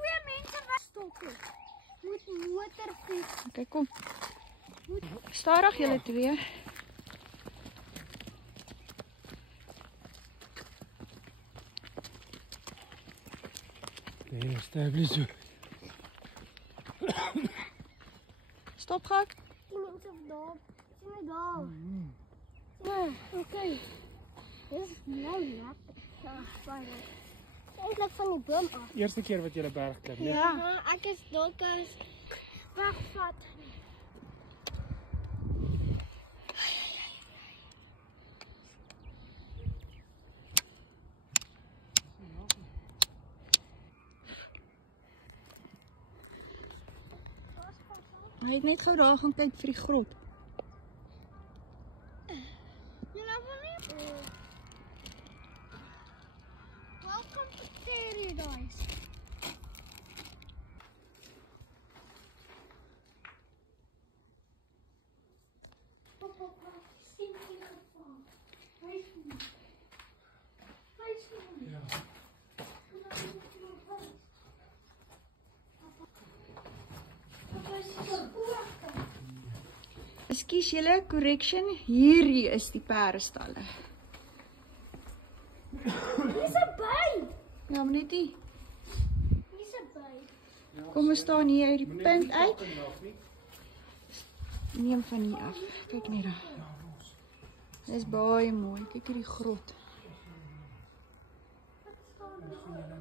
2 mense wat stop het. Moet motorfiets. Okay, kom. Stadig julle twee. Nee, establish so. Stop gou. Iemand op daar. Sien my daar. Ja, okay. Dis nou lekker. Ja, baie. Eintlik van die boom af. Eerste keer wat jy 'n berg klim, né? Ja, ek is dalk wegvat. Hy het net gou daar gaan kyk vir die grot. Welcome to paradise. Papa, sien jy geval? Wys my. Wys my. Ja. Ekskuus julle, correction, hierdie is die perdestalle. Dis 'n by. Ja, maar net nie. Dis 'n by. Kom ons staan hier uit die punt uit. Neem van hier af. Kyk net daar. Dis baie mooi. Kyk hierdie grot. Wat staan daar?